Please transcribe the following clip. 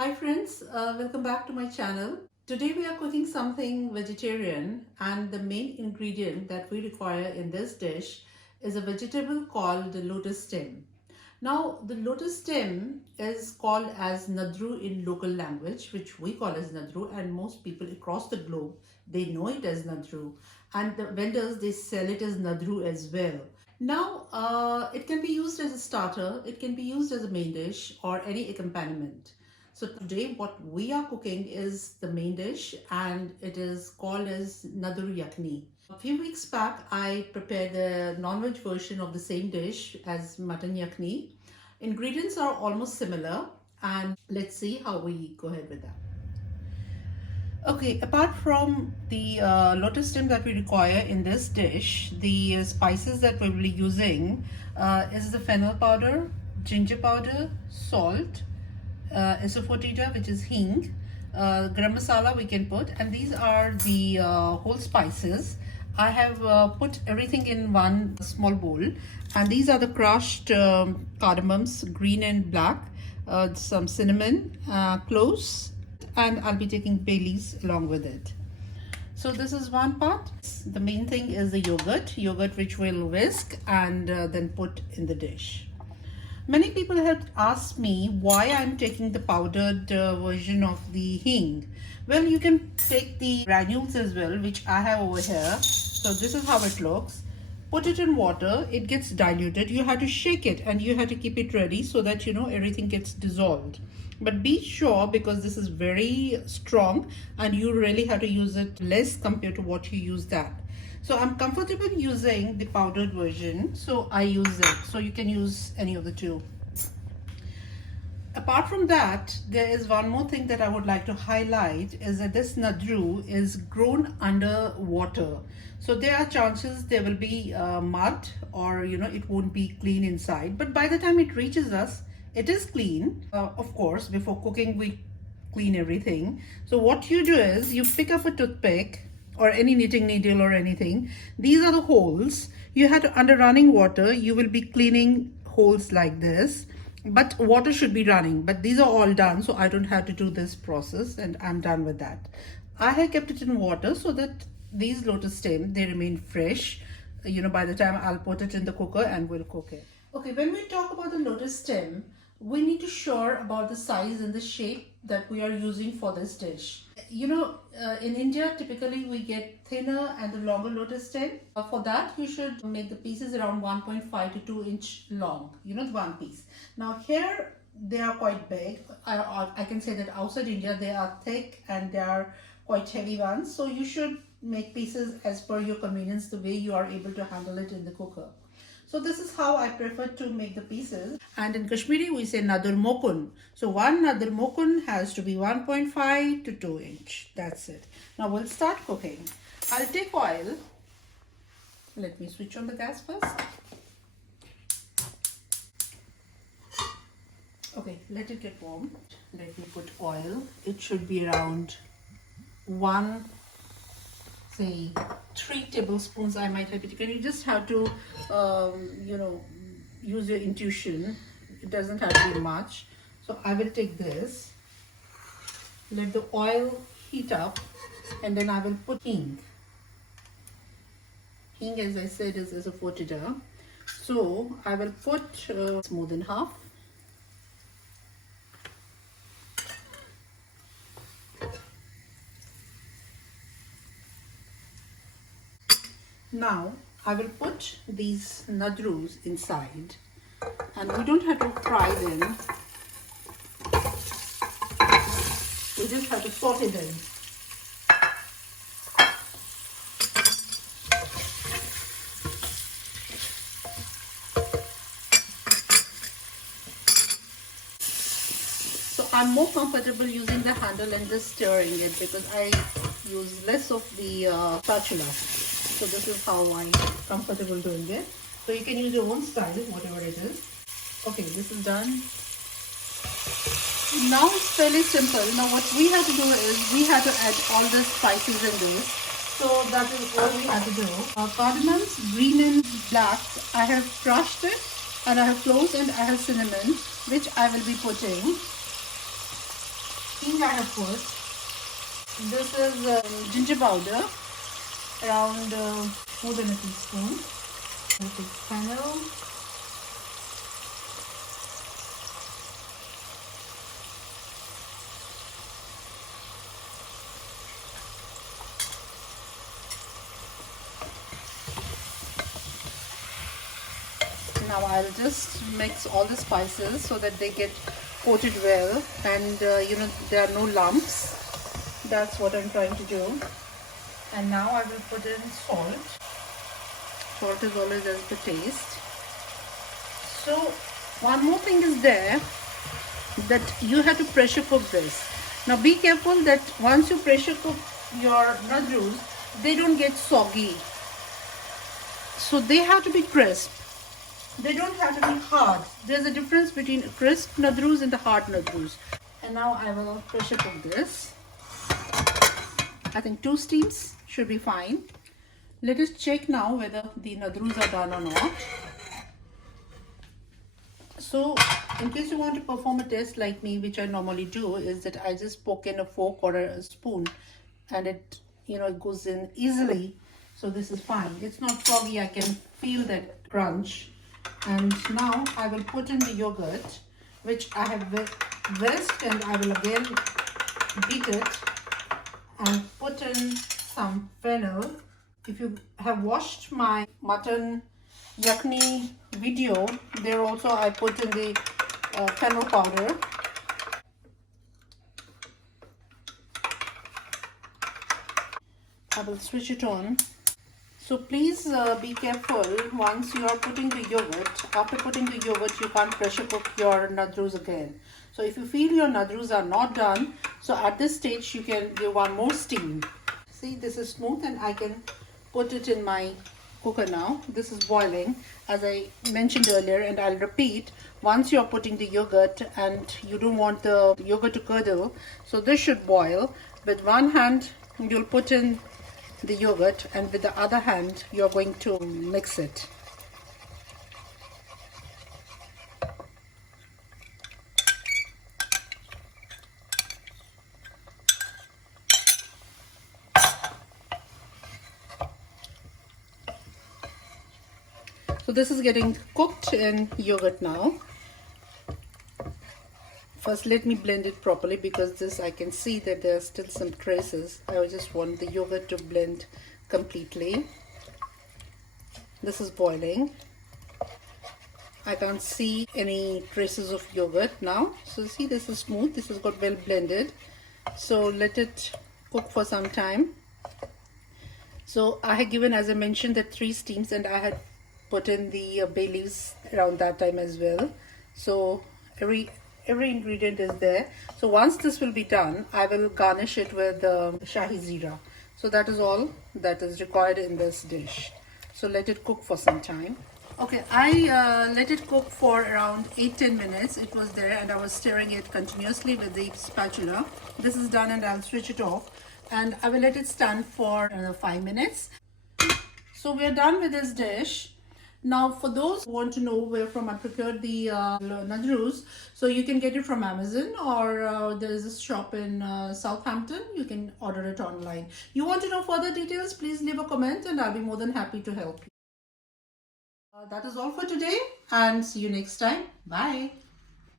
Hi friends, welcome back to my channel. Today we are cooking something vegetarian and the main ingredient that we require in this dish is a vegetable called the lotus stem. Now the lotus stem is called as Nadru in local language, which we call as Nadru, and most people across the globe they know it as Nadru, and the vendors they sell it as Nadru as well. Now it can be used as a starter, it can be used as a main dish or any accompaniment. So today what we are cooking is the main dish and it is called as Nadur Yakhni. A few weeks back I prepared the non-veg version of the same dish as mutton yakni. Ingredients are almost similar and let's see how we go ahead with that. Okay, apart from the lotus stem that we require in this dish, the spices that we will be using is the fennel powder, ginger powder, salt, Asafoetida, which is hing, garam masala we can put, and these are the whole spices. I have put everything in one small bowl, and these are the crushed cardamoms, green and black, some cinnamon, cloves, and I'll be taking bay leaves along with it. So this is one part. The main thing is the yogurt which we'll whisk and then put in the dish. Many people have asked me why I'm taking the powdered version of the hing. Well, you can take the granules as well, which I have over here. So this is how it looks. Put it in water, it gets diluted. You have to shake it and you have to keep it ready so that everything gets dissolved. But be sure, because this is very strong and you really have to use it less compared to what you use that. So I'm comfortable using the powdered version, so I use it. So you can use any of the two. Apart from that, there is one more thing that I would like to highlight is that this Nadru is grown under water. So there are chances there will be mud or it won't be clean inside. But by the time it reaches us, it is clean. Of course, before cooking we clean everything. So what you do is you pick up a toothpick or any knitting needle or anything. These are the holes. You have to, under running water, you will be cleaning holes like this, but water should be running. But these are all done, so I don't have to do this process and I'm done with that. I have kept it in water so that these lotus stem, they remain fresh. By the time I'll put it in the cooker and we'll cook it. Okay, when we talk about the lotus stem, we need to sure about the size and the shape that we are using for this dish. In India, typically we get thinner and the longer lotus stem. For that, you should make the pieces around 1.5 to 2 inch long, the one piece. Now here, they are quite big. I can say that outside India, they are thick and they are quite heavy ones. So you should make pieces as per your convenience, the way you are able to handle it in the cooker. So this is how I prefer to make the pieces. And in Kashmiri, we say Nadur Mokun. So one Nadur Mokun has to be 1.5 to 2 inch. That's it. Now we'll start cooking. I'll take oil. Let me switch on the gas first. Okay, let it get warm. Let me put oil. It should be around 3 tablespoons I might have taken. You just have to use your intuition. It doesn't have to be much. So I will take this, let the oil heat up, and then I will put hing. Hing, as I said, is Asafoetida. So I will put more than half. Now I will put these nadrus inside, and we don't have to fry them. We just have to saute them. So I'm more comfortable using the handle and just stirring it because I use less of the spatula. So this is how I'm comfortable doing it. So you can use your own style, whatever it is. Okay, this is done. Now it's fairly simple. Now what we have to do is we have to add all the spices in this. So that is all we have to do. Cardamoms, green and black, I have crushed it, and I have cloves and I have cinnamon, which I will be putting. Hing I have put. This is ginger powder, around more than a teaspoon. This is fennel. Now I'll just mix all the spices so that they get coated well, and there are no lumps. That's what I'm trying to do. And now I will put in salt. Salt is always as per taste. So one more thing is there, that you have to pressure cook this. Now be careful that once you pressure cook your nadrus, they don't get soggy. So they have to be crisp. They don't have to be hard. There's a difference between crisp nadrus and the hard nadrus. And now I will pressure cook this. I think 2 steams should be fine. Let us check now whether the nadrus are done or not. So in case you want to perform a test like me, which I normally do, is that I just poke in a fork or a spoon, and it goes in easily. So this is fine. It's not soggy. I can feel that crunch. And now I will put in the yogurt, which I have whisked, and I will again beat it and put in some fennel. If you have watched my mutton yakni video, there also I put in the fennel powder. I will switch it on. So please be careful once you are putting the yogurt. After putting the yogurt, you can't pressure cook your nadrus again. So if you feel your nadrus are not done, so at this stage you can give one more steam. See, this is smooth, and I can put it in my cooker now. This is boiling, as I mentioned earlier, and I'll repeat. Once you're putting the yogurt and you don't want the yogurt to curdle, so this should boil. With one hand you'll put in the yogurt, and with the other hand you're going to mix it. So this is getting cooked in yogurt now. First let me blend it properly, because this I can see that there are still some traces. I just want the yogurt to blend completely. This is boiling. I can't see any traces of yogurt now. So see, this is smooth. This has got well blended. So let it cook for some time. So I had given, as I mentioned, that 3 steams, and I had put in the bay leaves around that time as well. So every ingredient is there. So once this will be done, I will garnish it with Shahi Zeera. So that is all that is required in this dish. So let it cook for some time. Okay, I let it cook for around 8-10 minutes. It was there, and I was stirring it continuously with the spatula. This is done, and I'll switch it off, and I will let it stand for another 5 minutes. So we are done with this dish. Now for those who want to know where from I procured the nadrus, so you can get it from Amazon, or there is a shop in Southampton. You can order it online. You want to know further details, please leave a comment, and I'll be more than happy to help you. That is all for today, and see you next time. Bye.